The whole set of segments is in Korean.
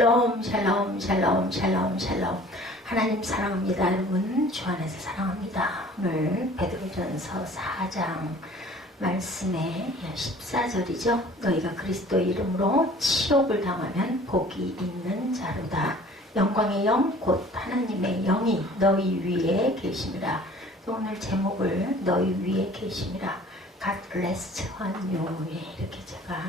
샬롬 샬롬 샬롬 샬롬 샬롬. 하나님 사랑합니다. 여러분 주 안에서 사랑합니다. 오늘 베드로전서 4장 말씀의 14절이죠. 너희가 그리스도의 이름으로 치욕을 당하면 복이 있는 자로다. 영광의 영 곧 하나님의 영이 너희 위에 계심이라. 오늘 제목을 너희 위에 계심이라. God rest on you. 이렇게 제가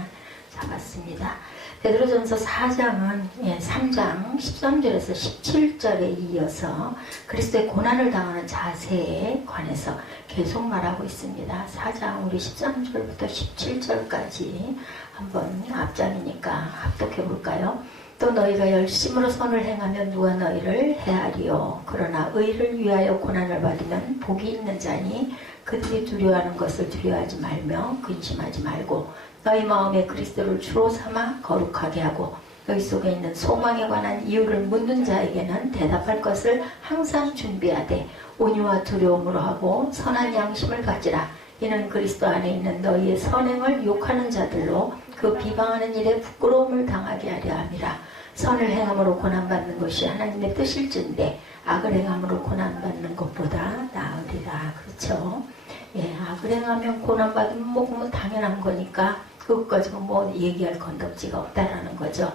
잡았습니다. 베드로전서 4장은 3장 13절에서 17절에 이어서 그리스도의 고난을 당하는 자세에 관해서 계속 말하고 있습니다. 4장 우리 13절부터 17절까지 한번 앞장이니까 합독해 볼까요? 또 너희가 열심으로 선을 행하면 누가 너희를 헤아리요. 그러나 의를 위하여 고난을 받으면 복이 있는 자니 그들이 두려워하는 것을 두려워하지 말며 근심하지 말고 너희 마음에 그리스도를 주로 삼아 거룩하게 하고 너희 속에 있는 소망에 관한 이유를 묻는 자에게는 대답할 것을 항상 준비하되 온유와 두려움으로 하고 선한 양심을 가지라. 이는 그리스도 안에 있는 너희의 선행을 욕하는 자들로 그 비방하는 일에 부끄러움을 당하게 하려 함이라. 선을 행함으로 고난받는 것이 하나님의 뜻일진데 악을 행함으로 고난받는 것보다 나으리라. 그렇죠? 악을 행하면 고난받으면 뭐 당연한 거니까 그것까지 뭐 얘기할 건덕지가 없다라는 거죠.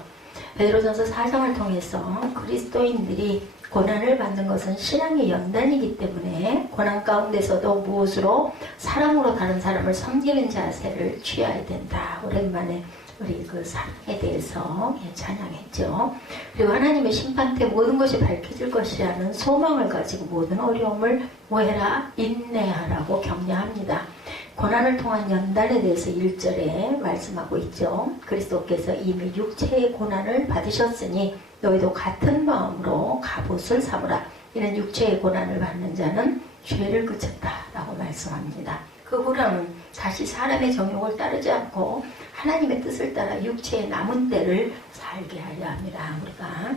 베드로전서 4장을 통해서 그리스도인들이 고난을 받는 것은 신앙의 연단이기 때문에 고난 가운데서도 무엇으로 사랑으로 다른 사람을 섬기는 자세를 취해야 된다. 오랜만에 우리 그 사랑에 대해서 찬양했죠. 그리고 하나님의 심판 때 모든 것이 밝혀질 것이라는 소망을 가지고 모든 어려움을 뭐해라? 인내하라고 격려합니다. 고난을 통한 연단에 대해서 1절에 말씀하고 있죠. 그리스도께서 이미 육체의 고난을 받으셨으니 너희도 같은 마음으로 갑옷을 삼으라. 이는 육체의 고난을 받는 자는 죄를 그쳤다라고 말씀합니다. 그 후로는 다시 사람의 정욕을 따르지 않고 하나님의 뜻을 따라 육체의 남은 때를 살게 하려 합니다. 우리가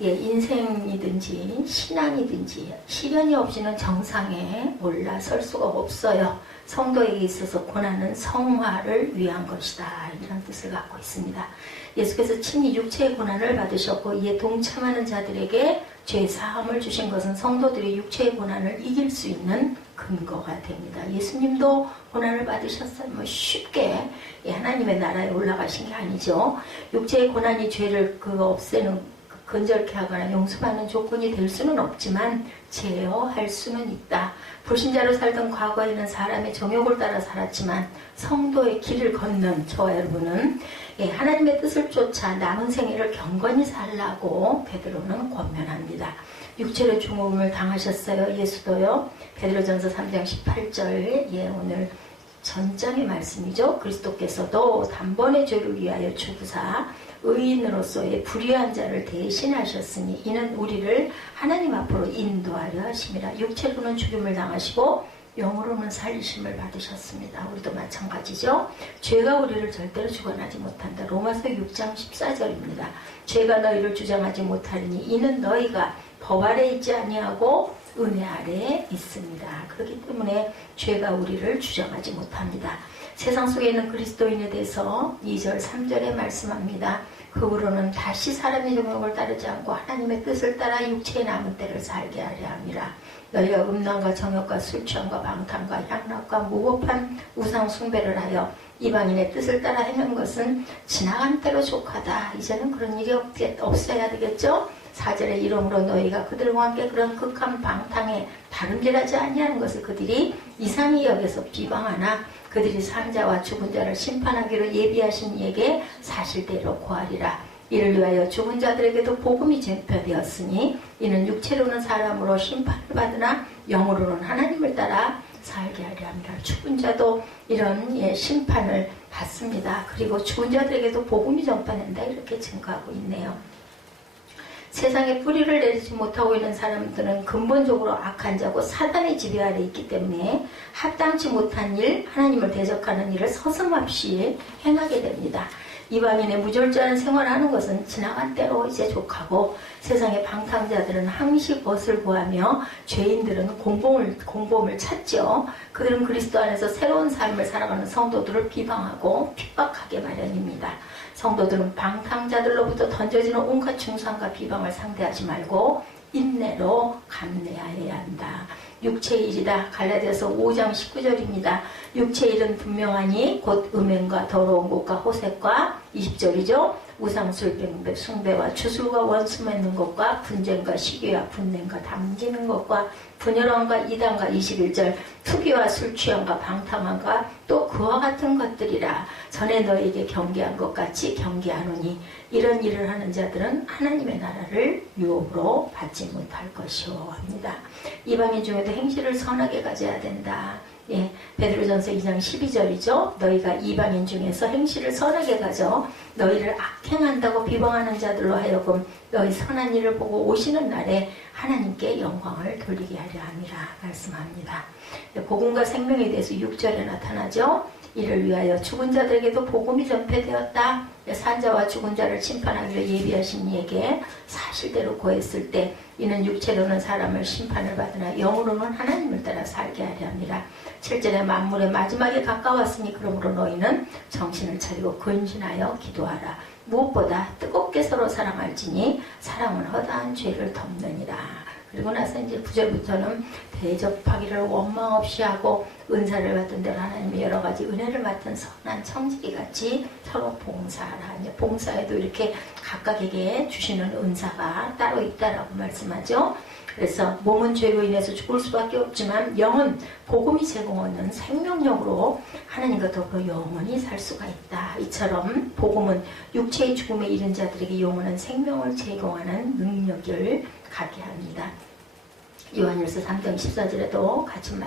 인생이든지 신앙이든지 시련이 없이는 정상에 올라설 수가 없어요. 성도에게 있어서 고난은 성화를 위한 것이다. 이런 뜻을 갖고 있습니다. 예수께서 친히 육체의 고난을 받으셨고 이에 동참하는 자들에게 죄사함을 주신 것은 성도들이 육체의 고난을 이길 수 있는 근거가 됩니다. 예수님도 고난을 받으셨어요. 쉽게 하나님의 나라에 올라가신 게 아니죠. 육체의 고난이 죄를 없애는 건절케 하거나 용서받는 조건이 될 수는 없지만 제어할 수는 있다. 불신자로 살던 과거에는 사람의 정욕을 따라 살았지만 성도의 길을 걷는 저와 여러분은 하나님의 뜻을 쫓아 남은 생애를 경건히 살라고 베드로는 권면합니다. 육체로 죽음을 당하셨어요. 예수도요. 베드로전서 3장 18절 오늘 전장의 말씀이죠. 그리스도께서도 단번에 죄를 위하여 죽으사 의인으로서의 불의한 자를 대신하셨으니 이는 우리를 하나님 앞으로 인도하려 하심이라. 육체로는 죽임을 당하시고 영으로는 살리심을 받으셨습니다. 우리도 마찬가지죠. 죄가 우리를 절대로 주관하지 못한다. 로마서 6장 14절입니다. 죄가 너희를 주장하지 못하리니 이는 너희가 법 아래 있지 아니하고 은혜 아래에 있습니다. 그렇기 때문에 죄가 우리를 주장하지 못합니다. 세상 속에 있는 그리스도인에 대해서 2절 3절에 말씀합니다. 그 후로는 다시 사람의 정욕을 따르지 않고 하나님의 뜻을 따라 육체의 남은 때를 살게 하려 함이라. 너희가 음란과 정욕과 술 취함과 방탕과 향락과 무법한 우상 숭배를 하여 이방인의 뜻을 따라 행한 것은 지나간 때로 족하다. 이제는 그런 일이 없어야 되겠죠. 4절에 이러므로 너희가 그들과 함께 그런 극한 방탕에 다름질하지 아니하는 것을 그들이 이상히 여겨서 비방하나 그들이 산자와 죽은 자를 심판하기로 예비하신 이에게 사실대로 고하리라. 이를 위하여 죽은 자들에게도 복음이 전파되었으니 이는 육체로는 사람으로 심판을 받으나 영으로는 하나님을 따라 살게 하려 합니다. 죽은 자도 이런 심판을 받습니다. 그리고 죽은 자들에게도 복음이 전파된다. 이렇게 증거하고 있네요. 세상에 뿌리를 내리지 못하고 있는 사람들은 근본적으로 악한 자고 사단의 지배 아래 있기 때문에 합당치 못한 일, 하나님을 대적하는 일을 서슴없이 행하게 됩니다. 이방인의 무절제한 생활을 하는 것은 지나간 때로 이제 족하고 세상의 방탕자들은 항시 벗을 구하며 죄인들은 공범을 찾죠. 그들은 그리스도 안에서 새로운 삶을 살아가는 성도들을 비방하고 핍박하게 마련입니다. 성도들은 방탕자들로부터 던져지는 온갖 중상과 비방을 상대하지 말고 인내로 감내하여야 한다. 육체의 일이다. 갈라디아서 5장 19절입니다. 육체의 일은 분명하니 곧 음행과 더러운 것과 호색과 20절이죠. 우상술 숭배와 주술과 원수 맺는 것과 분쟁과 시기와 분냄과 담지는 것과 분열함과 이단과 21절 투기와 술취함과 방탕함과 또 그와 같은 것들이라. 전에 너에게 경계한 것 같이 경계하노니 이런 일을 하는 자들은 하나님의 나라를 유업으로 받지 못할 것이오 합니다. 이방인 중에도 행실을 선하게 가져야 된다. 예, 베드로전서 2장 12절이죠. 너희가 이방인 중에서 행실을 선하게 가져 너희를 악행한다고 비방하는 자들로 하여금 너희 선한 일을 보고 오시는 날에 하나님께 영광을 돌리게 하려 함이라 말씀합니다. 복음과 생명에 대해서 6절에 나타나죠. 이를 위하여 죽은 자들에게도 복음이 전폐되었다. 산자와 죽은 자를 심판하기로 예비하신 이에게 사실대로 고했을 때 이는 육체로는 사람을 심판을 받으나 영으로는 하나님을 따라 살게 하려 합니다. 7절에 만물의 마지막에 가까웠으니 그러므로 너희는 정신을 차리고 근신하여 기도하라. 무엇보다 뜨겁게 서로 사랑할지니 사랑은 허다한 죄를 덮느니라. 그리고 나서 이제 9절부터는 대접하기를 원망 없이 하고 은사를 받은 대로 하나님의 여러 가지 은혜를 맡은 선한 청지기 같이 서로 봉사하라. 이제 봉사에도 이렇게 각각에게 주시는 은사가 따로 있다라고 말씀하죠. 그래서 몸은 죄로 인해서 죽을 수밖에 없지만 영은 복음이 제공하는 생명력으로 하나님과 더불어 영원히 살 수가 있다. 이처럼 복음은 육체의 죽음에 이른 자들에게 영원한 생명을 제공하는 능력을 갖게 합니다. 요한일서 3장 14절에도 같은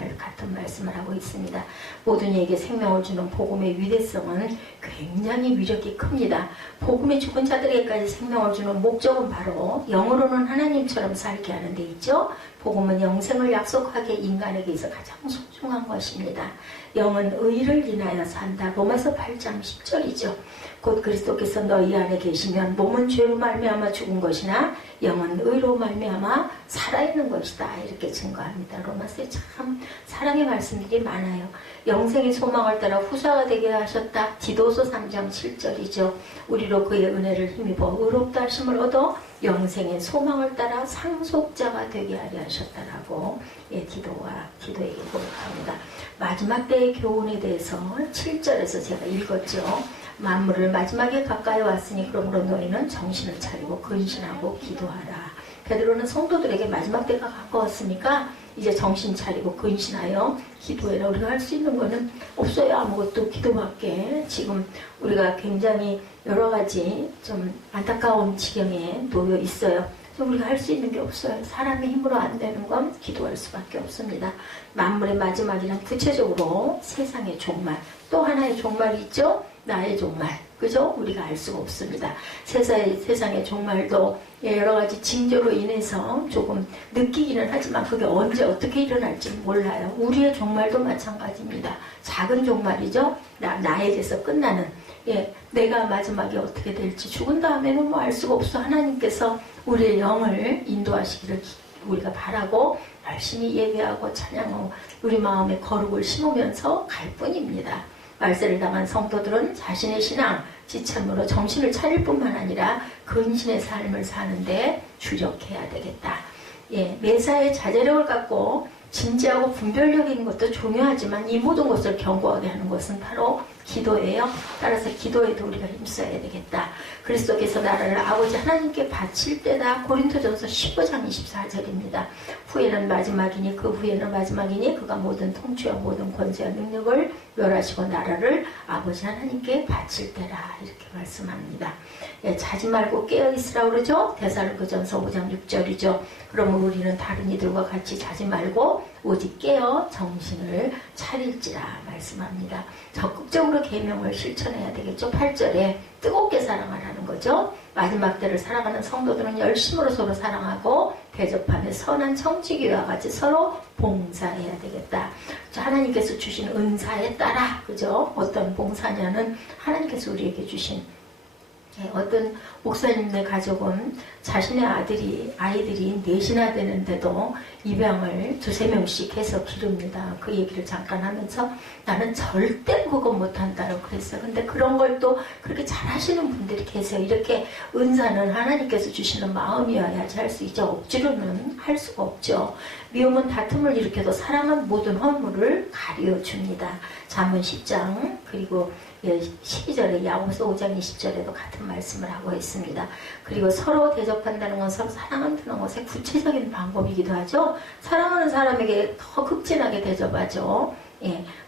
말씀을 하고 있습니다. 모든 이에게 생명을 주는 복음의 위대성은 굉장히 위력이 큽니다. 복음의 죽은 자들에게까지 생명을 주는 목적은 바로 영으로는 하나님처럼 살게 하는 데 있죠. 복음은 영생을 약속하게 인간에게 있어 가장 소중한 것입니다. 영은 의를 인하여 산다. 로마서 8장 10절이죠. 곧 그리스도께서 너희 안에 계시면 몸은 죄로 말미암아 죽은 것이나 영은 의로 말미암아 살아있는 것이다. 이렇게 증거합니다. 로마서에 참 사랑의 말씀들이 많아요. 영생의 소망을 따라 후사가 되게 하셨다. 디도서 3장 7절이죠. 우리로 그의 은혜를 힘입어 의롭다 하심을 얻어 영생의 소망을 따라 상속자가 되게 하려 하셨다라고 디도에게 고백합니다. 마지막 때의 교훈에 대해서 7절에서 제가 읽었죠. 만물을 마지막에 가까이 왔으니 그러므로 너희는 정신을 차리고 근신하고 기도하라. 베드로는 성도들에게 마지막 때가 가까웠으니까 이제 정신 차리고 근신하여 기도해라. 우리가 할 수 있는 거는 없어요. 아무것도. 기도밖에. 지금 우리가 굉장히 여러 가지 좀 안타까운 지경에 놓여 있어요. 우리가 할 수 있는 게 없어요. 사람의 힘으로 안 되는 건 기도할 수밖에 없습니다. 만물의 마지막이란 구체적으로 세상의 종말, 또 하나의 종말이 있죠. 나의 종말. 그죠? 우리가 알 수가 없습니다. 세상의 종말도 여러 가지 징조로 인해서 조금 느끼기는 하지만 그게 언제 어떻게 일어날지 몰라요. 우리의 종말도 마찬가지입니다. 작은 종말이죠. 나에게서 끝나는. 내가 마지막에 어떻게 될지 죽은 다음에는 뭐 알 수가 없어. 하나님께서 우리의 영을 인도하시기를 우리가 바라고 열심히 예배하고 찬양하고 우리 마음에 거룩을 심으면서 갈 뿐입니다. 말세를 당한 성도들은 자신의 신앙, 지참으로 정신을 차릴 뿐만 아니라 근신의 삶을 사는데 주력해야 되겠다. 매사에 자제력을 갖고 진지하고 분별력 있는 것도 중요하지만 이 모든 것을 견고하게 하는 것은 바로 기도예요. 따라서 기도에도 우리가 힘써야 되겠다. 그리스도께서 나라를 아버지 하나님께 바칠 때다. 고린도전서 15장 24절입니다. 후에는 마지막이니 그 후에는 마지막이니 그가 모든 통치와 모든 권세와 능력을 멸하시고 나라를 아버지 하나님께 바칠 때라. 이렇게 말씀합니다. 자지 말고 깨어있으라 그러죠. 데살로니가전서 5장 6절이죠. 그러면 우리는 다른 이들과 같이 자지 말고 오직 깨어 정신을 차릴지라 말씀합니다. 적극적으로 계명을 실천해야 되겠죠. 8절에 뜨겁게 사랑하라는 거죠. 마지막 때를 살아가는 성도들은 열심으로 서로 사랑하고 대접하며 선한 청지기와 같이 서로 봉사해야 되겠다. 하나님께서 주신 은사에 따라, 그죠? 어떤 봉사냐는 하나님께서 우리에게 주신 어떤 목사님네 가족은 자신의 아이들이 넷이나 되는데도 입양을 2~3명씩 해서 기릅니다. 그 얘기를 잠깐 하면서 나는 절대 그거 못한다고 그랬어요. 근데 그런 걸 또 그렇게 잘하시는 분들이 계세요. 이렇게 은사는 하나님께서 주시는 마음이어야지 할 수 있죠. 억지로는 할 수가 없죠. 미움은 다툼을 일으켜도 사랑은 모든 허물을 가려줍니다. 잠언 10장 그리고 12절에 야고보서 5장 20절에도 같은 말씀을 하고 있습니다. 그리고 서로 대접한다는 건 서로 사랑한다는 것의 구체적인 방법이기도 하죠. 사랑하는 사람에게 더 극진하게 대접하죠.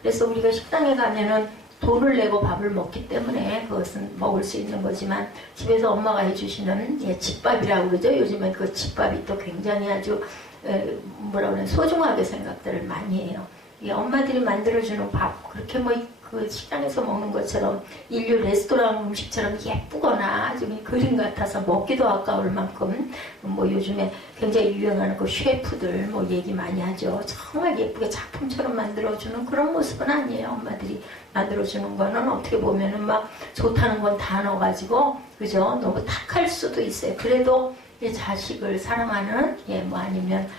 그래서 우리가 식당에 가면은 돈을 내고 밥을 먹기 때문에 그것은 먹을 수 있는 거지만 집에서 엄마가 해주시는 집밥이라고 그러죠. 요즘엔 그 집밥이 또 굉장히 아주 소중하게 생각들을 많이 해요. 엄마들이 만들어주는 밥 그렇게 그 식당에서 먹는 것처럼 인류 레스토랑 음식처럼 예쁘거나 아주 그림 같아서 먹기도 아까울 만큼 요즘에 굉장히 유행하는 그 셰프들 얘기 많이 하죠. 정말 예쁘게 작품처럼 만들어주는 그런 모습은 아니에요. 엄마들이 만들어주는 거는 어떻게 보면은 막 좋다는 건 다 넣어가지고 그죠? 너무 탁할 수도 있어요. 그래도 자식을 사랑하는 아니면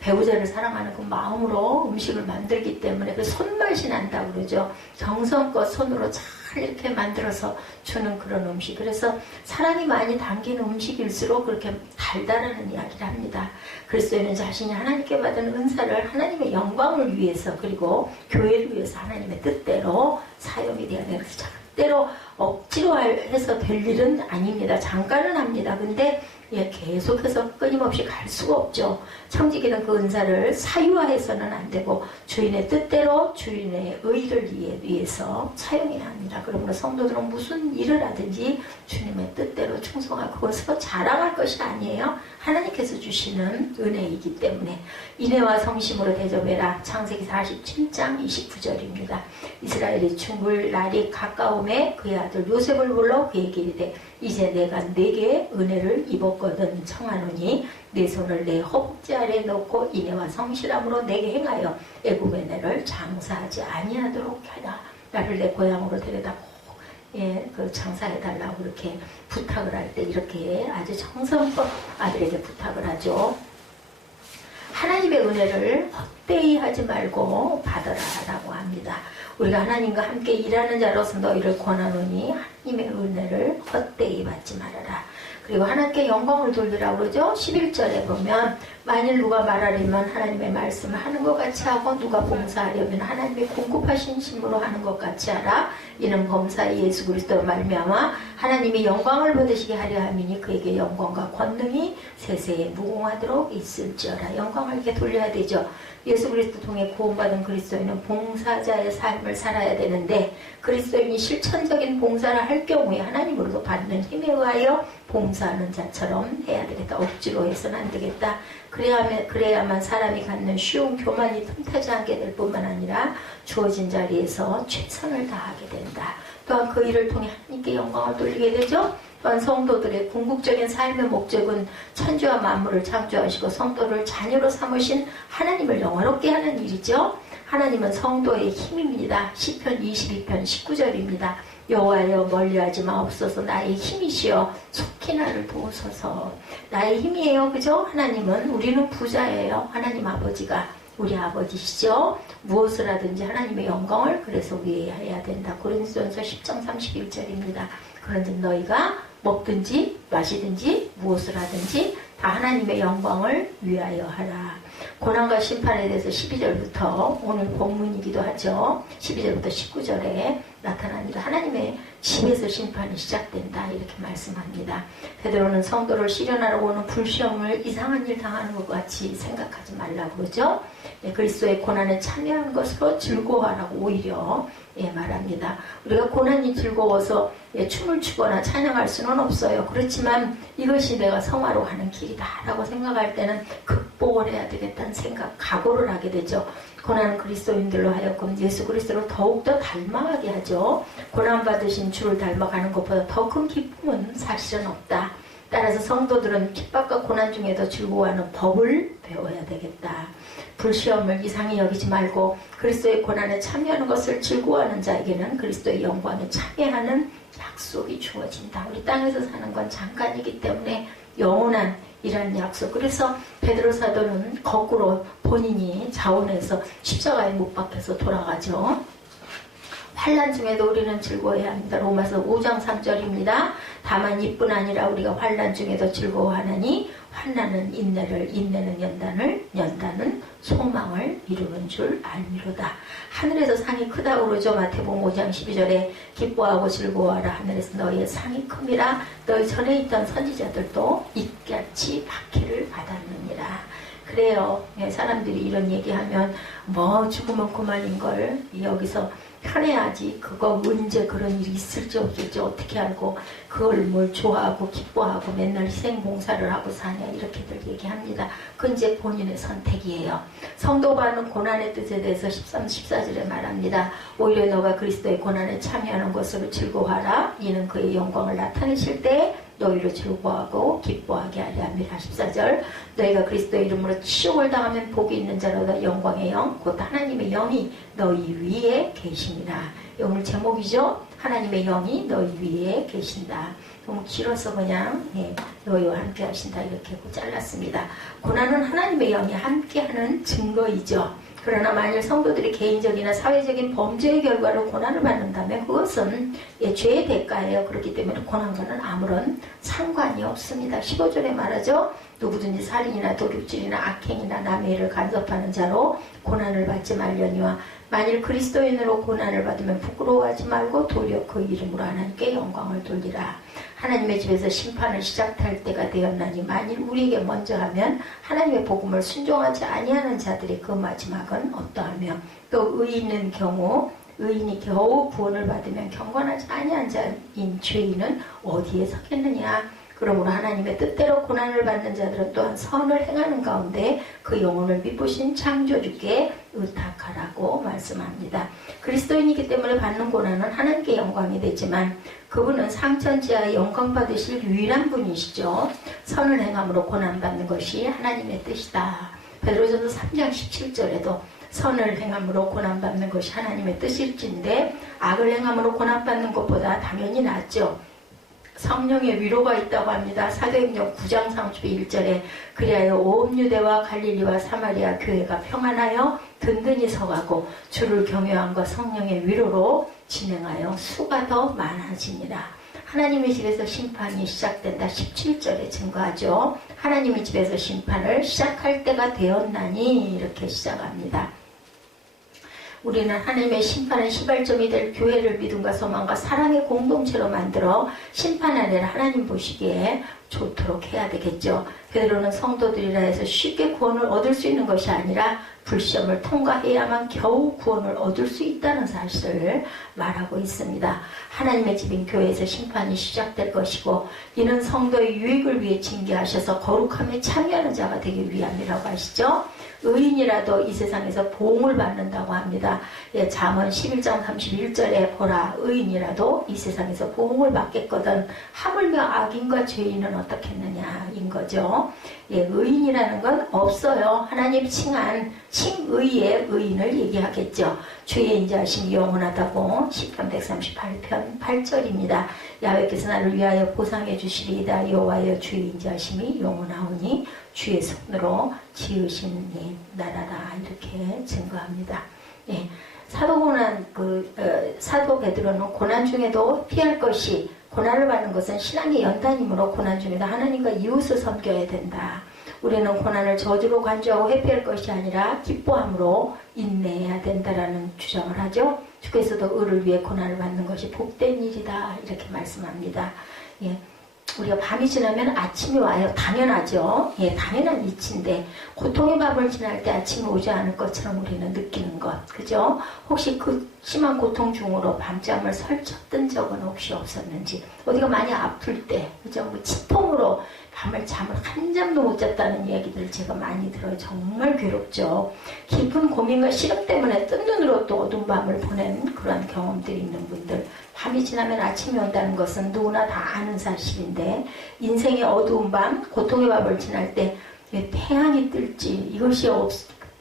배우자를 사랑하는 그 마음으로 음식을 만들기 때문에 그 손맛이 난다고 그러죠. 정성껏 손으로 잘 이렇게 만들어서 주는 그런 음식. 그래서 사랑이 많이 담긴 음식일수록 그렇게 달달하는 이야기를 합니다. 그리스도인은 자신이 하나님께 받은 은사를 하나님의 영광을 위해서 그리고 교회를 위해서 하나님의 뜻대로 사용이 되어야 돼요. 그래서 절대로 억지로 해서 될 일은 아닙니다. 잠깐은 합니다. 근데 계속해서 끊임없이 갈 수가 없죠. 청지기는 그 은사를 사유화해서는 안 되고 주인의 뜻대로 주인의 의를 위해서 사용해야 합니다. 그러므로 성도들은 무슨 일을 하든지 주님의 뜻대로 충성하고 그것으로 자랑할 것이 아니에요. 하나님께서 주시는 은혜이기 때문에 인애와 성심으로 대접해라. 창세기 47장 29절입니다. 이스라엘이 죽을 날이 가까움에 그의 아들 요셉을 불러 그에게 이르되 이제 내가 네게 은혜를 입었거든 청하노니 내 손을 내 허벅지 아래에 놓고 인애와 성실함으로 내게 행하여 애굽의 내를 장사하지 아니하도록 하라. 나를 내 고향으로 데려다 그 장사해달라고 이렇게 부탁을 할 때 이렇게 아주 정성껏 아들에게 부탁을 하죠. 하나님의 은혜를 헛되이 하지 말고 받아라라고 합니다. 우리가 하나님과 함께 일하는 자로서 너희를 권하노니 하나님의 은혜를 헛되이 받지 말아라. 그리고 하나님께 영광을 돌리라고 그러죠. 11절에 보면 만일 누가 말하려면 하나님의 말씀을 하는 것 같이 하고 누가 봉사하려면 하나님의 공급하신 힘으로 하는 것 같이 하라. 이는 범사 예수 그리스도로 말미암아 하나님이 영광을 받으시게 하려 함이니 그에게 영광과 권능이 세세에 무궁하도록 있을지어라. 영광을 이렇게 돌려야 되죠. 예수 그리스도 통해 구원받은 그리스도인은 봉사자의 삶을 살아야 되는데 그리스도인이 실천적인 봉사를 할 경우에 하나님으로도 받는 힘에 의하여 봉사하는 자처럼 해야 되겠다. 억지로 해서는 안 되겠다. 그래야만 사람이 갖는 쉬운 교만이 틈타지 않게 될 뿐만 아니라 주어진 자리에서 최선을 다하게 된다. 또한 그 일을 통해 하나님께 영광을 돌리게 되죠. 또한 성도들의 궁극적인 삶의 목적은 천지와 만물을 창조하시고 성도를 자녀로 삼으신 하나님을 영화롭게 하는 일이죠. 하나님은 성도의 힘입니다. 시편 22편 19절입니다. 여호와여 멀리하지 마옵소서. 나의 힘이시여 속히 나를 도우소서. 나의 힘이에요. 그죠? 하나님은 우리는 부자예요. 하나님 아버지가 우리 아버지시죠. 무엇을 하든지 하나님의 영광을 그래서 위해야 된다. 고린도전서 10장 31절입니다. 그런데 너희가 먹든지 마시든지 무엇을 하든지 다 하나님의 영광을 위하여 하라. 고난과 심판에 대해서 12절부터 오늘 본문이기도 하죠. 12절부터 19절에 나타납니다. 하나님의 집에서 심판이 시작된다 이렇게 말씀합니다. 베드로는 성도를 시련하러 오는 불시험을 이상한 일 당하는 것 같이 생각하지 말라고 그러죠. 그리스도의 고난에 참여한 것으로 즐거워하라고 오히려 말합니다. 우리가 고난이 즐거워서 춤을 추거나 찬양할 수는 없어요. 그렇지만 이것이 내가 성화로 가는 길이다 라고 생각할 때는 극복을 해야 되겠다는 생각, 각오를 하게 되죠. 고난은 그리스도인들로 하여금 예수 그리스도를 더욱더 닮아가게 하죠. 고난받으신 주를 닮아가는 것보다 더 큰 기쁨은 사실은 없다. 따라서 성도들은 핍박과 고난 중에도 즐거워하는 법을 배워야 되겠다. 불시험을 이상히 여기지 말고 그리스도의 고난에 참여하는 것을 즐거워하는 자에게는 그리스도의 영광에 참여하는 약속이 주어진다. 우리 땅에서 사는 건 잠깐이기 때문에 영원한 이란 약속. 그래서 베드로 사도는 거꾸로 본인이 자원해서 십자가에 못 박혀서 돌아가죠. 환난 중에도 우리는 즐거워해야 합니다. 로마서 5장 3절입니다. 다만 이뿐 아니라 우리가 환난 중에도 즐거워하나니 환난은 인내를, 인내는 연단은 소망을 이루는 줄 알미로다. 하늘에서 상이 크다고 그러죠. 마태복음 5장 12절에 기뻐하고 즐거워하라. 하늘에서 너희의 상이 큽니다. 너희 전에 있던 선지자들도 이같이 박해를 받았느니라. 그래요. 사람들이 이런 얘기하면 뭐 죽으면 그만인걸. 여기서 편해야지. 그거 문제 그런 일이 있을지 없을지 어떻게 알고 그걸 뭘 좋아하고 기뻐하고 맨날 희생봉사를 하고 사냐 이렇게들 얘기합니다. 그건 이제 본인의 선택이에요. 성도 받는 고난의 뜻에 대해서 13, 14절에 말합니다. 오히려 너가 그리스도의 고난에 참여하는 것으로 즐거워하라. 이는 그의 영광을 나타내실 때 너희로 즐거워하고 기뻐하게 하려 함이라. 14절 너희가 그리스도의 이름으로 치욕을 당하면 복이 있는 자로다. 영광의 영 곧 하나님의 영이 너희 위에 계십니다. 오늘 제목이죠. 하나님의 영이 너희 위에 계신다. 너무 길어서 그냥 너희와 함께 하신다 이렇게 잘랐습니다. 고난은 하나님의 영이 함께하는 증거이죠. 그러나 만일 성도들이 개인적이나 사회적인 범죄의 결과로 고난을 받는다면 그것은 죄의 대가예요. 그렇기 때문에 고난과는 아무런 상관이 없습니다. 15절에 말하죠. 누구든지 살인이나 도둑질이나 악행이나 남의 일을 간섭하는 자로 고난을 받지 말려니와 만일 그리스도인으로 고난을 받으면 부끄러워하지 말고 도리어 그 이름으로 하나님께 영광을 돌리라. 하나님의 집에서 심판을 시작할 때가 되었나니 만일 우리에게 먼저 하면 하나님의 복음을 순종하지 아니하는 자들의 그 마지막은 어떠하며 또 의인은 경우 의인이 겨우 구원을 받으면 경건하지 아니한 자인 죄인은 어디에 서겠느냐. 그러므로 하나님의 뜻대로 고난을 받는 자들은 또한 선을 행하는 가운데 그 영혼을 미쁘신 창조주께 의탁하라고 말씀합니다. 그리스도인이기 때문에 받는 고난은 하나님께 영광이 되지만 그분은 상천지하에 영광 받으실 유일한 분이시죠. 선을 행함으로 고난받는 것이 하나님의 뜻이다. 베드로전서 3장 17절에도 선을 행함으로 고난받는 것이 하나님의 뜻일진데 악을 행함으로 고난받는 것보다 당연히 낫죠. 성령의 위로가 있다고 합니다. 사도행전 9장 31절에 그리하여 온 유대와 갈릴리와 사마리아 교회가 평안하여 든든히 서가고 주를 경외함과 성령의 위로로 진행하여 수가 더 많아지니라. 하나님의 집에서 심판이 시작된다. 17절에 증거하죠. 하나님의 집에서 심판을 시작할 때가 되었나니 이렇게 시작합니다. 우리는 하나님의 심판의 시발점이 될 교회를 믿음과 소망과 사랑의 공동체로 만들어 심판 아래를 하나님 보시기에 좋도록 해야 되겠죠. 베드로는 성도들이라 해서 쉽게 구원을 얻을 수 있는 것이 아니라 불시험을 통과해야만 겨우 구원을 얻을 수 있다는 사실을 말하고 있습니다. 하나님의 집인 교회에서 심판이 시작될 것이고 이는 성도의 유익을 위해 징계하셔서 거룩함에 참여하는 자가 되기 위함이라고 하시죠. 의인이라도 이 세상에서 보응을 받는다고 합니다. 잠언 11장 31절에 보라 의인이라도 이 세상에서 보응을 받겠거든 하물며 악인과 죄인은 어떻겠느냐 인 거죠. 의인이라는 건 없어요. 하나님 칭한 칭의의 의인을 얘기하겠죠. 주의 인자하심이 영원하다고 시편 138편 8절입니다. 야훼께서 나를 위하여 보상해 주시리이다. 여호와여 주의 인자하심이 영원하오니 주의 손으로 지으신 나라라 이렇게 증거합니다. 사도 베드로는 고난 중에도 피할 것이 고난을 받는 것은 신앙의 연단이므로 고난 중에도 하나님과 이웃을 섬겨야 된다. 우리는 고난을 저주로 간주하고 회피할 것이 아니라 기뻐함으로 인내해야 된다라는 주장을 하죠. 주께서도 의를 위해 고난을 받는 것이 복된 일이다 이렇게 말씀합니다. 우리가 밤이 지나면 아침이 와요. 당연하죠. 당연한 이치인데 고통의 밤을 지날 때 아침이 오지 않을 것처럼 우리는 느끼는 것. 그죠? 혹시 그 심한 고통 중으로 밤잠을 설쳤던 적은 혹시 없었는지 어디가 많이 아플 때 그죠? 뭐 치통으로 밤을 잠을 한 잠도 못 잤다는 얘기들을 제가 많이 들어요. 정말 괴롭죠. 깊은 고민과 시름 때문에 뜬 눈으로 또 어두운 밤을 보낸 그런 경험들이 있는 분들 밤이 지나면 아침이 온다는 것은 누구나 다 아는 사실인데 인생의 어두운 밤, 고통의 밤을 지날 때 태양이 뜰지 이것이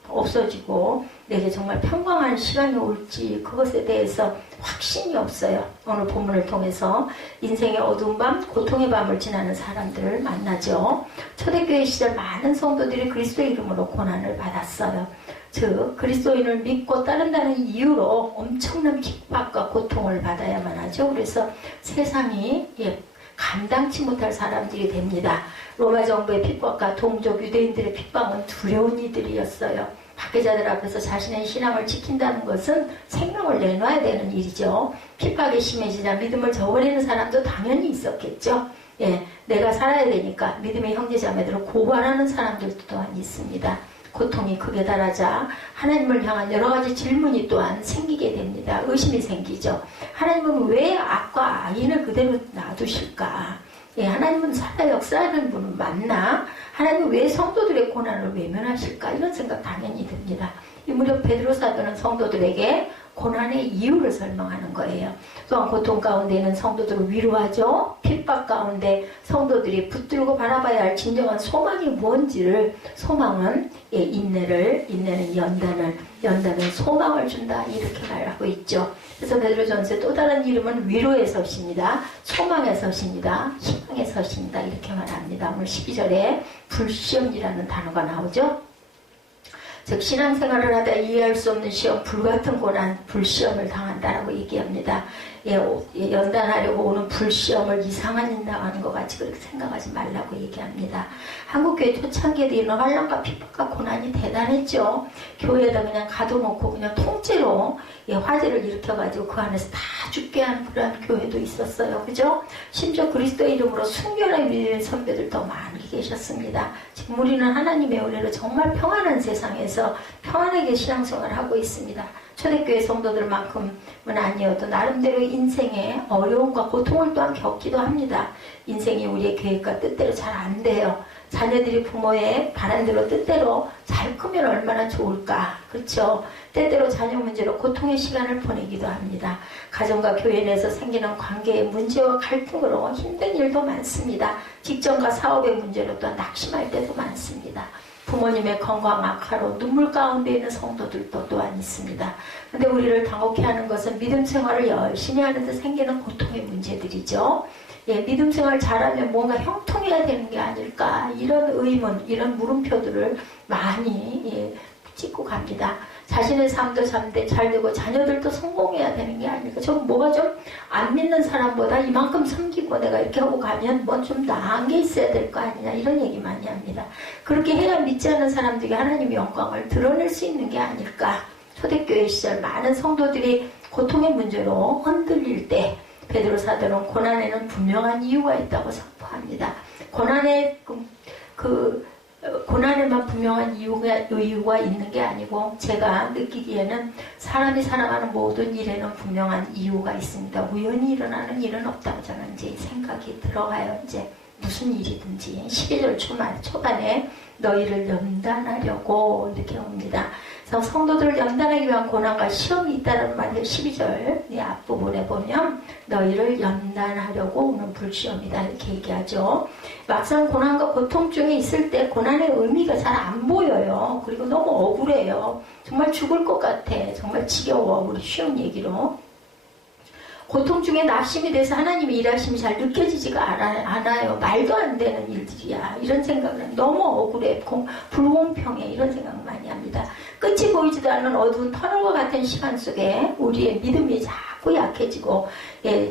없어지고 내게 정말 평강한 시간이 올지 그것에 대해서 확신이 없어요. 오늘 본문을 통해서 인생의 어두운 밤, 고통의 밤을 지나는 사람들을 만나죠. 초대교회 시절 많은 성도들이 그리스도의 이름으로 고난을 받았어요. 즉 그리스도인을 믿고 따른다는 이유로 엄청난 핍박과 고통을 받아야만 하죠. 그래서 세상이 감당치 못할 사람들이 됩니다. 로마 정부의 핍박과 동족 유대인들의 핍박은 두려운 이들이었어요. 박해자들 앞에서 자신의 신앙을 지킨다는 것은 생명을 내놔야 되는 일이죠. 핍박이 심해지자 믿음을 저버리는 사람도 당연히 있었겠죠. 내가 살아야 되니까 믿음의 형제자매들을 고발하는 사람들도 또한 있습니다. 고통이 극에 달하자 하나님을 향한 여러 가지 질문이 또한 생기게 됩니다. 의심이 생기죠. 하나님은 왜 악과 악인을 그대로 놔두실까? 하나님은 살아 역사하는 분은 맞나? 하나님은 왜 성도들의 고난을 외면하실까? 이런 생각 당연히 듭니다. 이 무렵 베드로 사도는 성도들에게 고난의 이유를 설명하는 거예요. 또한 고통 가운데 있는 성도들을 위로하죠. 핍박 가운데 성도들이 붙들고 바라봐야 할 진정한 소망이 뭔지를, 소망은 인내는 연단은 소망을 준다, 이렇게 말하고 있죠. 그래서 베드로전서의 또 다른 이름은 위로의 서신이다, 소망의 서신이다, 희망의 서신이다, 이렇게 말합니다. 오늘 12절에 불시험이라는 단어가 나오죠. 즉 신앙생활을 하다 이해할 수 없는 시험, 불같은 고난, 불시험을 당한다라고 얘기합니다. 연단하려고 오는 불시험을 이상한 일 당하는 것 같이 그렇게 생각하지 말라고 얘기합니다. 한국교회 초창기에도 이런 환난과 핍박과 고난이 대단했죠. 교회에다 그냥 가둬놓고 그냥 통째로 화재를 일으켜가지고 그 안에서 다 죽게 하는 그런 교회도 있었어요. 그죠? 심지어 그리스도의 이름으로 순결한 믿음의 선배들도 많이 계셨습니다. 지금 우리는 하나님의 은혜로 정말 평안한 세상에서 평안하게 신앙생활을 하고 있습니다. 초대교회 성도들만큼은 아니어도 나름대로 인생의 어려움과 고통을 또한 겪기도 합니다. 인생이 우리의 계획과 뜻대로 잘 안 돼요. 자녀들이 부모의 바람대로 뜻대로 잘 크면 얼마나 좋을까. 그렇죠? 때때로 자녀 문제로 고통의 시간을 보내기도 합니다. 가정과 교회 내에서 생기는 관계의 문제와 갈등으로 힘든 일도 많습니다. 직장과 사업의 문제로 또한 낙심할 때도 많습니다. 부모님의 건강 악화로 눈물 가운데 있는 성도들도 또한 있습니다. 그런데 우리를 당혹해 하는 것은 믿음 생활을 열심히 하는데 생기는 고통의 문제들이죠. 믿음 생활 잘하면 뭔가 형통해야 되는 게 아닐까, 이런 의문, 이런 물음표들을 많이 찍고 갑니다. 자신의 삶도 잘 되고 자녀들도 성공해야 되는 게 아닐까. 저 뭐가 좀 안 믿는 사람보다 이만큼 섬기고 내가 이렇게 하고 가면 뭐 좀 나은 게 있어야 될 거 아니냐, 이런 얘기 많이 합니다. 그렇게 해야 믿지 않는 사람들이 하나님의 영광을 드러낼 수 있는 게 아닐까. 초대교회 시절 많은 성도들이 고통의 문제로 흔들릴 때 베드로 사도는 고난에는 분명한 이유가 있다고 선포합니다. 고난에만 분명한 이유가 있는 게 아니고, 제가 느끼기에는 사람이 살아가는 모든 일에는 분명한 이유가 있습니다. 우연히 일어나는 일은 없다고 저는 이제 생각이 들어가요. 이제 무슨 일이든지 12절 초반에 너희를 연단하려고 이렇게 옵니다. 그래서 성도들을 연단하기 위한 고난과 시험이 있다는 말이에요. 12절 앞부분에 보면 너희를 연단하려고 오는 불시험이다, 이렇게 얘기하죠. 막상 고난과 고통 중에 있을 때 고난의 의미가 잘 안 보여요. 그리고 너무 억울해요. 정말 죽을 것 같아. 정말 지겨워. 우리 쉬운 얘기로. 고통 중에 낙심이 돼서 하나님의 일하심이 잘 느껴지지가 않아요. 말도 안 되는 일들이야. 이런 생각은 너무 억울해. 불공평해. 이런 생각 많이 합니다. 끝이 보이지도 않는 어두운 터널과 같은 시간 속에 우리의 믿음이 자꾸 약해지고,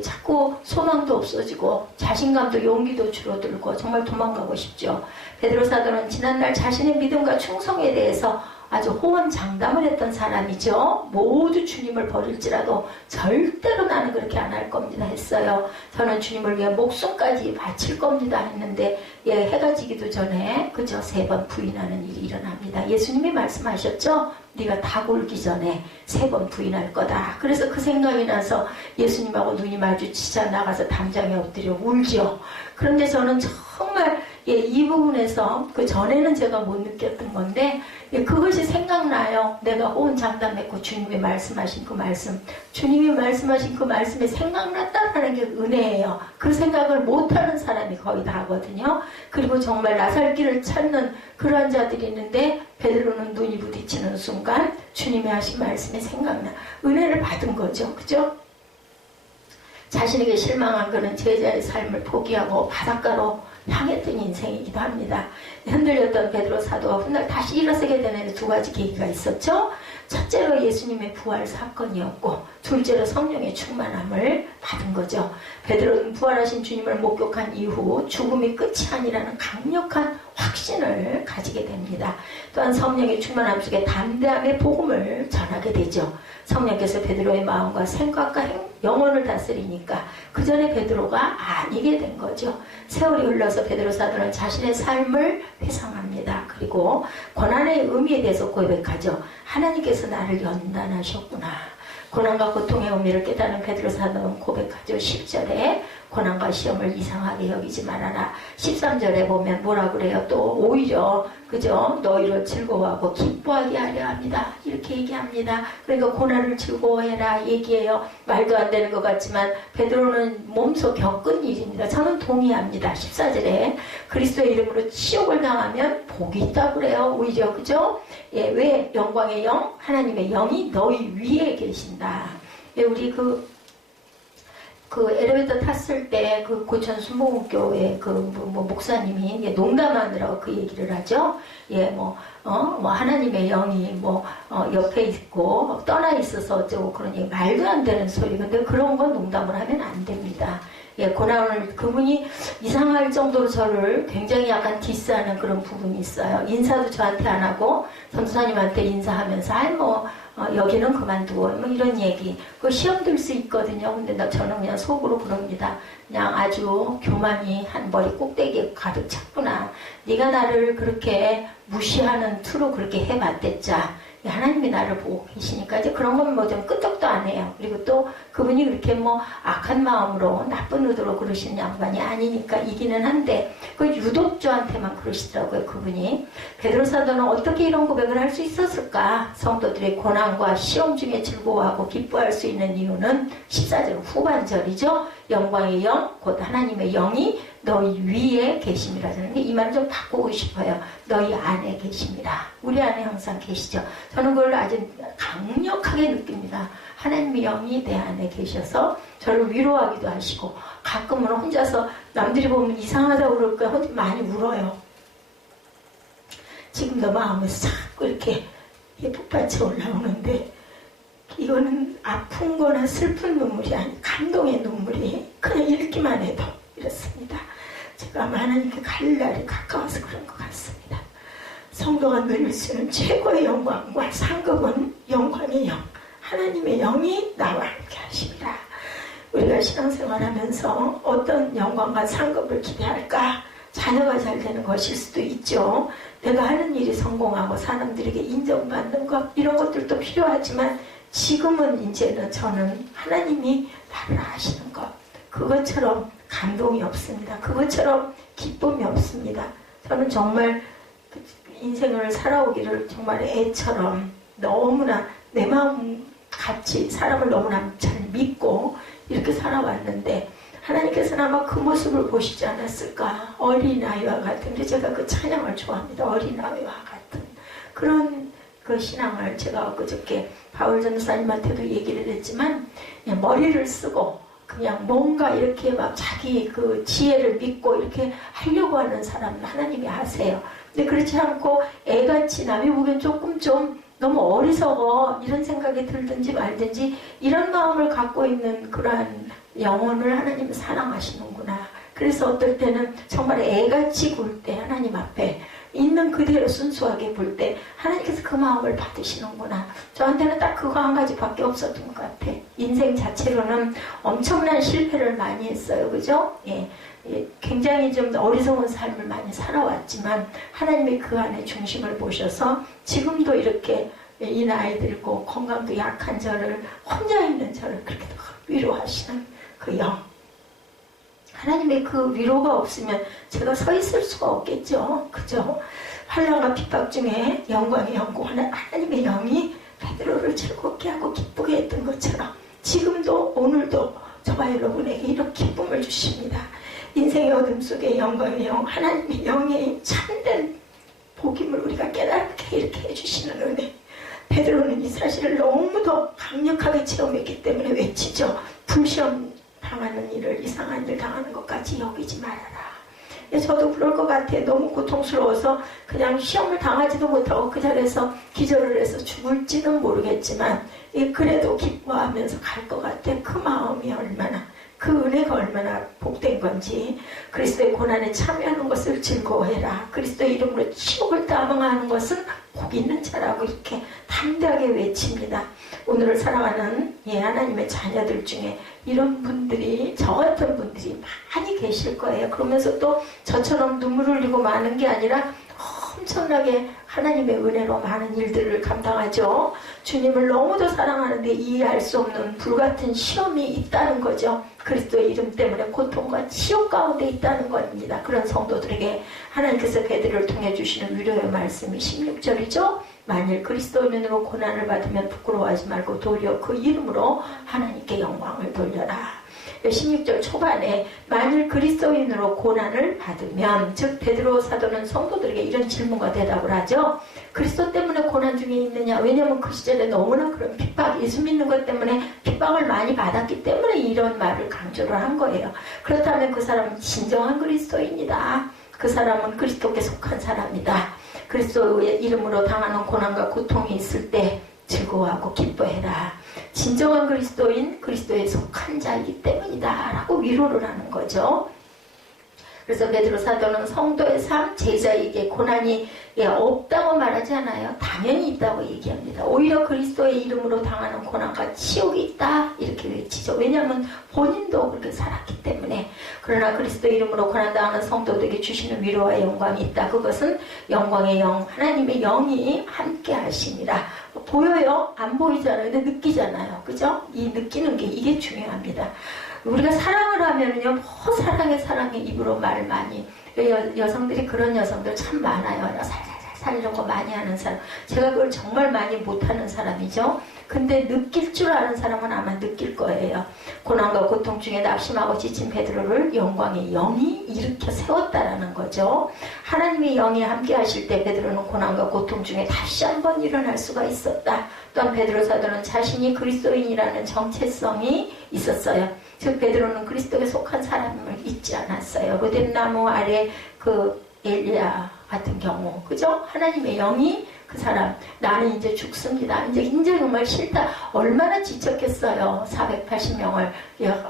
자꾸 소망도 없어지고, 자신감도 용기도 줄어들고, 정말 도망가고 싶죠. 베드로 사도는 지난날 자신의 믿음과 충성에 대해서 아주 호언장담을 했던 사람이죠. 모두 주님을 버릴지라도 절대로 나는 그렇게 안 할 겁니다 했어요. 저는 주님을 위해 목숨까지 바칠 겁니다 했는데, 해가 지기도 전에 그저 3번 부인하는 일이 일어납니다. 예수님이 말씀하셨죠. 네가 다 굴기 전에 3번 부인할 거다. 그래서 그 생각이 나서 예수님하고 눈이 마주치자 나가서 담장에 엎드려 울죠. 그런데 저는 정말 이 부분에서 그 전에는 제가 못 느꼈던 건데, 그것이 생각나요. 내가 호언장담했고 주님이 말씀하신 그 말씀, 주님이 말씀하신 그 말씀이 생각났다는 게 은혜예요. 그 생각을 못하는 사람이 거의 다거든요. 그리고 정말 나살길을 찾는 그러한 자들이 있는데, 베드로는 눈이 부딪히는 순간 주님이 하신 말씀이 생각나. 은혜를 받은 거죠. 그죠? 자신에게 실망한 그는 제자의 삶을 포기하고 바닷가로 향했던 인생이기도 합니다. 흔들렸던 베드로 사도가 훗날 다시 일어서게 되는 두 가지 계기가 있었죠. 첫째로 예수님의 부활 사건이었고, 둘째로 성령의 충만함을 받은 거죠. 베드로는 부활하신 주님을 목격한 이후 죽음이 끝이 아니라는 강력한 확신을 가지게 됩니다. 또한 성령의 충만함 속에 담대함의 복음을 전하게 되죠. 성령께서 베드로의 마음과 생각과 영혼을 다스리니까 그 전에 베드로가 아니게 된 거죠. 세월이 흘러서 베드로 사도는 자신의 삶을 회상합니다. 그리고 고난의 의미에 대해서 고백하죠. 하나님께서 나를 연단하셨구나. 고난과 고통의 의미를 깨닫는 베드로 사도는 고백하죠. 10절에 고난과 시험을 이상하게 여기지 말아라. 13절에 보면 뭐라 그래요? 또 오히려 그죠? 너희를 즐거워하고 기뻐하게 하려 합니다. 이렇게 얘기합니다. 그러니까 고난을 즐거워해라 얘기해요. 말도 안 되는 것 같지만 베드로는 몸소 겪은 일입니다. 저는 동의합니다. 14절에 그리스도의 이름으로 치욕을 당하면 복이 있다고 그래요. 오히려 그죠? 예, 왜? 영광의 영, 하나님의 영이 너희 위에 계신다. 예, 우리 그 엘리베이터 탔을 때 그 고천 순복음교회 목사님이 농담하느라고 그 얘기를 하죠. 예, 하나님의 영이 옆에 있고 떠나 있어서 어쩌고 그러니 말도 안 되는 소리. 근데 그런 건 농담을 하면 안 됩니다. 예, 고난을 그분이 이상할 정도로 저를 굉장히 약간 디스하는 그런 부분이 있어요. 인사도 저한테 안 하고 선수사님한테 인사하면서 여기는 그만두고 이런 얘기. 그 시험 들 수 있거든요. 근데 저는 그냥 속으로 그럽니다. 그냥 아주 교만이 한 머리 꼭대기에 가득 찼구나. 네가 나를 그렇게 무시하는 투로 그렇게 해봤댔자 하나님이 나를 보고 계시니까 이제 그런 건 좀 끄떡도 안 해요. 그리고 또 그분이 그렇게 악한 마음으로 나쁜 의도로 그러시는 양반이 아니니까 이기는 한데 그 유독 저한테만 그러시더라고요. 그분이. 베드로 사도는 어떻게 이런 고백을 할 수 있었을까? 성도들의 고난과 시험 중에 즐거워하고 기뻐할 수 있는 이유는 14절 후반절이죠. 영광의 영, 곧 하나님의 영이 너희 위에 계심이라는 게 이 말을 좀 바꾸고 싶어요. 너희 안에 계십니다. 우리 안에 항상 계시죠. 저는 그걸 아주 강력하게 느낍니다. 하나님의 영이 내 안에 계셔서 저를 위로하기도 하시고 가끔은 혼자서 남들이 보면 이상하다고 그럴까 혼자 많이 울어요. 지금도 마음에서 자꾸 이렇게 북받쳐 올라오는데 이거는 아픈 거나 슬픈 눈물이 아니 감동의 눈물이 그냥 읽기만 해도 이렇습니다. 제가 아마 하나님께 갈 날이 가까워서 그런 것 같습니다. 성도가 누릴 수 있는 최고의 영광과 상급은 영광의 영, 하나님의 영이 나와 함께 하십니다. 우리가 신앙생활하면서 어떤 영광과 상급을 기대할까? 자녀가 잘 되는 것일 수도 있죠. 내가 하는 일이 성공하고 사람들에게 인정받는 것 이런 것들도 필요하지만 지금은 이제는 저는 하나님이 나를 아시는 것 그것처럼 감동이 없습니다. 그것처럼 기쁨이 없습니다. 저는 정말 인생을 살아오기를 정말 애처럼 너무나 내 마음 같이 사람을 너무나 잘 믿고 이렇게 살아왔는데 하나님께서는 아마 그 모습을 보시지 않았을까. 어린아이와 같은, 근데 제가 그 찬양을 좋아합니다. 어린아이와 같은 그런 그 신앙을 제가 그저께 바울 전도사님한테도 얘기를 했지만 그냥 머리를 쓰고 그냥 뭔가 이렇게 막 자기 그 지혜를 믿고 이렇게 하려고 하는 사람은 하나님이 아세요. 근데 그렇지 않고 애같이 남이 보기엔 조금 좀 너무 어리석어 이런 생각이 들든지 말든지 이런 마음을 갖고 있는 그러한 영혼을 하나님은 사랑하시는구나. 그래서 어떨 때는 정말 애같이 굴 때 하나님 앞에 있는 그대로 순수하게 볼 때 하나님께서 그 마음을 받으시는구나. 저한테는 딱 그거 한 가지밖에 없었던 것 같아. 인생 자체로는 엄청난 실패를 많이 했어요. 그죠? 예. 굉장히 좀 어리석은 삶을 많이 살아왔지만 하나님이 그 안에 중심을 보셔서 지금도 이렇게 이 나이 들고 건강도 약한 저를 혼자 있는 저를 그렇게 위로하시는 그 영. 하나님의 그 위로가 없으면 제가 서 있을 수가 없겠죠. 그죠? 환난과 핍박 중에 영광의 영고 하나님의 영이 베드로를 즐겁게 하고 기쁘게 했던 것처럼 지금도 오늘도 저와 여러분에게 이런 기쁨을 주십니다. 인생의 어둠 속에 영광의 영, 하나님의 영의 참된 복임을 우리가 깨닫게 이렇게 해주시는 은혜. 베드로는 이 사실을 너무도 강력하게 체험했기 때문에 외치죠. 불시험 당하는 일을 이상한 일 당하는 것 같이 여기지 말아라. 저도 그럴 것 같아요. 너무 고통스러워서 그냥 시험을 당하지도 못하고 그 자리에서 기절을 해서 죽을지는 모르겠지만 그래도 기뻐하면서 갈 것 같아요. 그 마음이 얼마나, 그 은혜가 얼마나 복된 건지. 그리스도의 고난에 참여하는 것을 즐거워해라. 그리스도의 이름으로 지옥을 당하는 것은 복 있는 자라고 이렇게 담대하게 외칩니다. 오늘을 사랑하는 하나님의 자녀들 중에 이런 분들이, 저 같은 분들이 많이 계실 거예요. 그러면서 또 저처럼 눈물을 흘리고 마는 게 아니라 엄청나게 하나님의 은혜로 많은 일들을 감당하죠. 주님을 너무도 사랑하는데 이해할 수 없는 불같은 시험이 있다는 거죠. 그리스도의 이름 때문에 고통과 지옥 가운데 있다는 겁니다. 그런 성도들에게 하나님께서 베드로를 통해 주시는 위로의 말씀이 16절이죠. 만일 그리스도인으로 고난을 받으면 부끄러워하지 말고 도리어 그 이름으로 하나님께 영광을 돌려라. 16절 초반에 만일 그리스도인으로 고난을 받으면, 즉 베드로 사도는 성도들에게 이런 질문과 대답을 하죠. 그리스도 때문에 고난 중에 있느냐? 왜냐하면 그 시절에 너무나 그런 핍박, 예수 믿는 것 때문에 핍박을 많이 받았기 때문에 이런 말을 강조를 한 거예요. 그렇다면 그 사람은 진정한 그리스도인이다. 그 사람은 그리스도께 속한 사람이다. 그리스도의 이름으로 당하는 고난과 고통이 있을 때 즐거워하고 기뻐해라. 진정한 그리스도인, 그리스도에 속한 자이기 때문이다 라고 위로를 하는 거죠. 그래서 베드로 사도는 성도의 삶, 제자에게 고난이 없다고 말하지 않아요. 당연히 있다고 얘기합니다. 오히려 그리스도의 이름으로 당하는 고난과 지옥이 있다 이렇게 외치죠. 왜냐하면 본인도 그렇게 살았기 때문에. 그러나 그리스도의 이름으로 고난당하는 성도들에게 주시는 위로와 영광이 있다. 그것은 영광의 영, 하나님의 영이 함께 하심이라. 보여요? 안 보이잖아요. 근데 느끼잖아요. 그죠? 이 느끼는 게 이게 중요합니다. 우리가 사랑을 하면은요, 사랑의 입으로 말을 많이. 여성들이 그런 여성들 참 많아요. 살살살 이런 거 많이 하는 사람. 제가 그걸 정말 많이 못하는 사람이죠. 근데 느낄 줄 아는 사람은 아마 느낄 거예요. 고난과 고통 중에 낙심하고 지친 베드로를 영광의 영이 일으켜 세웠다라는 거죠. 하나님의 영이 함께 하실 때 베드로는 고난과 고통 중에 다시 한번 일어날 수가 있었다. 또한 베드로 사도는 자신이 그리스도인이라는 정체성이 있었어요. 즉 베드로는 그리스도에 속한 사람을 잊지 않았어요. 로뎀나무 아래 그 엘리야 같은 경우, 그죠? 하나님의 영이 그 사람, 나는 이제 죽습니다. 이제 정말 싫다. 얼마나 지쳤겠어요. 480명을.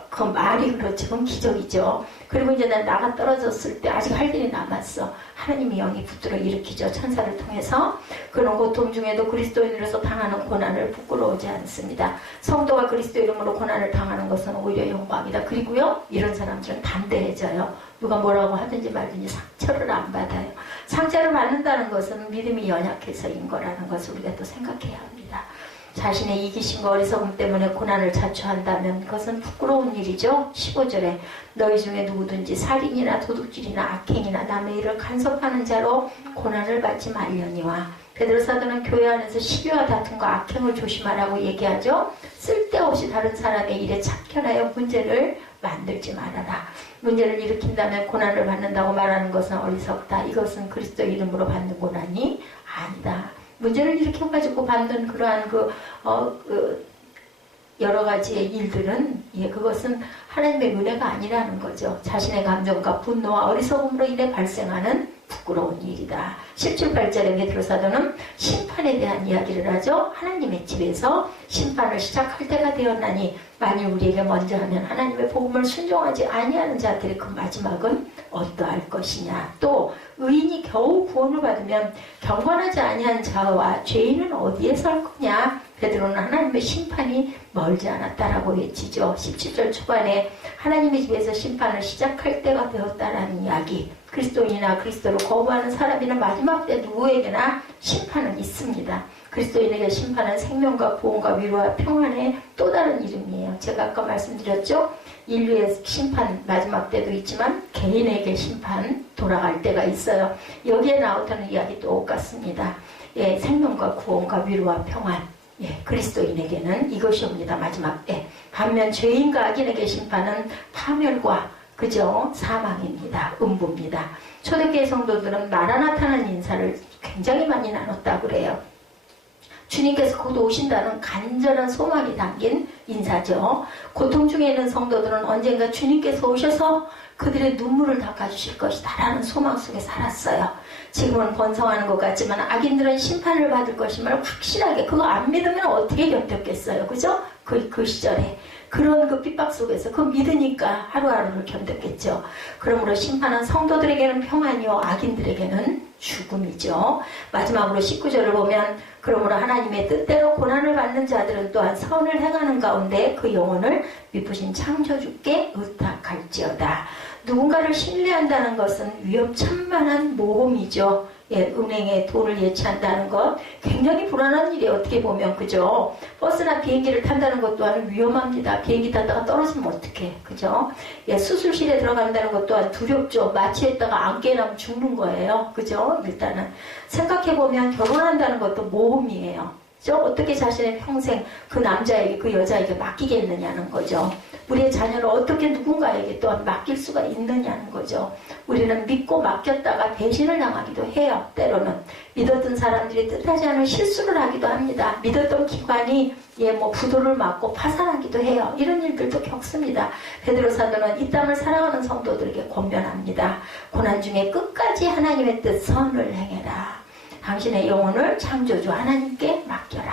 그 말이 그렇죠. 그건 기적이죠. 그리고 이제 난 나가 떨어졌을 때 아직 할 일이 남았어. 하나님의 영이 붙들어 일으키죠. 천사를 통해서. 그런 고통 중에도 그리스도인으로서 당하는 고난을 부끄러워하지 않습니다. 성도가 그리스도 이름으로 고난을 당하는 것은 오히려 영광이다. 그리고요, 이런 사람들은 담대해져요. 누가 뭐라고 하든지 말든지 상처를 안 받아요. 상처를 받는다는 것은 믿음이 연약해서인 거라는 것을 우리가 또 생각해야 합니다. 자신의 이기심과 어리석음 때문에 고난을 자초한다면 그것은 부끄러운 일이죠. 15절에 너희 중에 누구든지 살인이나 도둑질이나 악행이나 남의 일을 간섭하는 자로 고난을 받지 말려니와. 베드로 사도는 교회 안에서 시비와 다툼과 악행을 조심하라고 얘기하죠. 쓸데없이 다른 사람의 일에 참견하여 문제를 만들지 말아라. 문제를 일으킨다면 고난을 받는다고 말하는 것은 어리석다. 이것은 그리스도 이름으로 받는 고난이 아니다. 문제를 일으켜가지고 받는 그러한 여러 가지의 일들은 그것은 하나님의 은혜가 아니라는 거죠. 자신의 감정과 분노와 어리석음으로 인해 발생하는 부끄러운 일이다. 17, 8절에 베드로 사도는 심판에 대한 이야기를 하죠. 하나님의 집에서 심판을 시작할 때가 되었나니 만일 우리에게 먼저 하면 하나님의 복음을 순종하지 아니하는 자들의 그 마지막은 어떠할 것이냐. 또 의인이 겨우 구원을 받으면 경건하지 아니한 자와 죄인은 어디에 설 거냐. 베드로는 하나님의 심판이 멀지 않았다라고 외치죠. 17절 초반에 하나님의 집에서 심판을 시작할 때가 되었다라는 이야기. 그리스도인이나 그리스도를 거부하는 사람이나 마지막 때 누구에게나 심판은 있습니다. 그리스도인에게 심판은 생명과 구원과 위로와 평안의 또 다른 이름이에요. 제가 아까 말씀드렸죠. 인류의 심판 마지막 때도 있지만 개인에게 심판 돌아갈 때가 있어요. 여기에 나오는 이야기 똑같습니다. 생명과 구원과 위로와 평안. 그리스도인에게는 이것이 옵니다. 마지막 때. 반면 죄인과 악인에게 심판은 파멸과 그죠? 사망입니다. 음부입니다. 초대교회 성도들은 마라나타는 인사를 굉장히 많이 나눴다고 그래요. 주님께서 곧 오신다는 간절한 소망이 담긴 인사죠. 고통 중에 있는 성도들은 언젠가 주님께서 오셔서 그들의 눈물을 닦아주실 것이다 라는 소망 속에 살았어요. 지금은 번성하는 것 같지만 악인들은 심판을 받을 것임을 확실하게, 그거 안 믿으면 어떻게 견뎠겠어요. 그죠? 그 시절에 그런 그 핍박 속에서 그거 믿으니까 하루하루를 견뎠겠죠. 그러므로 심판은 성도들에게는 평안이요 악인들에게는 죽음이죠. 마지막으로 19절을 보면 그러므로 하나님의 뜻대로 고난을 받는 자들은 또한 선을 행하는 가운데 그 영혼을 미쁘신 창조주께 의탁할지어다. 누군가를 신뢰한다는 것은 위험천만한 모험이죠. 예, 은행에 돈을 예치한다는 것 굉장히 불안한 일이 어떻게 보면, 그죠? 버스나 비행기를 탄다는 것 또한 위험합니다. 비행기 타다가 떨어지면 어떡해, 그죠? 예, 수술실에 들어간다는 것 또한 두렵죠. 마취했다가 안 깨나면 죽는 거예요, 그죠? 일단은 생각해보면 결혼한다는 것도 모험이에요. 어떻게 자신의 평생 그 남자에게, 그 여자에게 맡기겠느냐는 거죠. 우리의 자녀를 어떻게 누군가에게 또한 맡길 수가 있느냐는 거죠. 우리는 믿고 맡겼다가 배신을 당하기도 해요. 때로는 믿었던 사람들이 뜻하지 않은 실수를 하기도 합니다. 믿었던 기관이 부도를 맞고 파산하기도 해요. 이런 일들도 겪습니다. 베드로 사도는 이 땅을 살아가는 성도들에게 권면합니다. 고난 중에 끝까지 하나님의 뜻 선을 행해라. 당신의 영혼을 창조주 하나님께 맡겨라.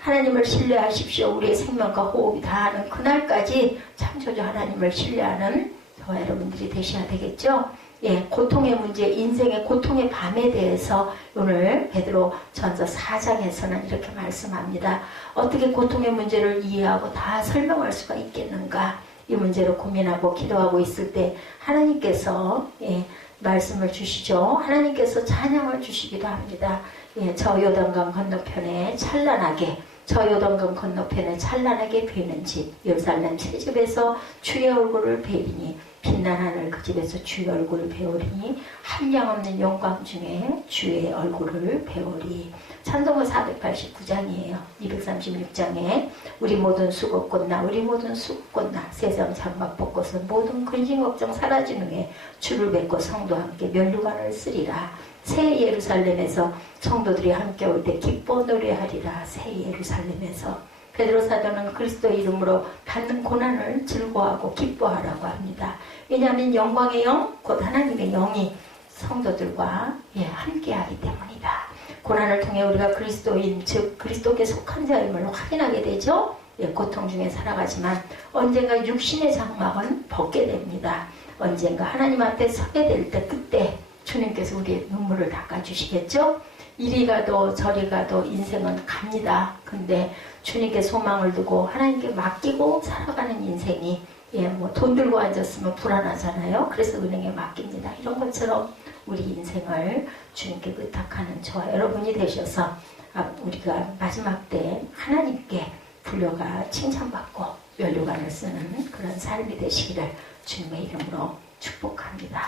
하나님을 신뢰하십시오. 우리의 생명과 호흡이 다하는 그날까지 창조주 하나님을 신뢰하는 저와 여러분들이 되셔야 되겠죠. 예, 고통의 문제, 인생의 고통의 밤에 대해서 오늘 베드로 전서 4장에서는 이렇게 말씀합니다. 어떻게 고통의 문제를 이해하고 다 설명할 수가 있겠는가? 이 문제로 고민하고 기도하고 있을 때 하나님께서 말씀을 주시죠. 하나님께서 찬양을 주시기도 합니다. 예, 저 요단강 건너편에 찬란하게, 저 요단강 건너편에 찬란하게 비는 집, 예루살렘 새 집에서 주의 얼굴을 배우니, 빛난 하늘 그 집에서 주의 얼굴을 배우리니, 한량없는 영광 중에 주의 얼굴을 배우리. 찬송가 489장이에요. 236장에 우리 모든 수고꽃나 우리 모든 수고꽃나 세상 장막 벚꽃은 모든 근심 걱정 사라진 후에 주를 뵙고 성도와 함께 면류관을 쓰리라. 새 예루살렘에서 성도들이 함께 올 때 기뻐 노래하리라. 새 예루살렘에서. 베드로 사도는 그리스도의 이름으로 받는 고난을 즐거워하고 기뻐하라고 합니다. 왜냐하면 영광의 영, 곧 하나님의 영이 성도들과 함께하기 때문이다. 고난을 통해 우리가 그리스도인, 즉 그리스도께 속한 자임을 확인하게 되죠. 고통 중에 살아가지만 언젠가 육신의 장막은 벗게 됩니다. 언젠가 하나님 앞에 서게 될 때, 그때 주님께서 우리의 눈물을 닦아주시겠죠. 이리 가도 저리 가도 인생은 갑니다. 근데 주님께 소망을 두고 하나님께 맡기고 살아가는 인생이 돈 들고 앉았으면 불안하잖아요. 그래서 은행에 맡깁니다. 이런 것처럼 우리 인생을 주님께 의탁하는 저와 여러분이 되셔서 우리가 마지막 때 하나님께 불려가 칭찬받고 면류관을 쓰는 그런 삶이 되시기를 주님의 이름으로 축복합니다.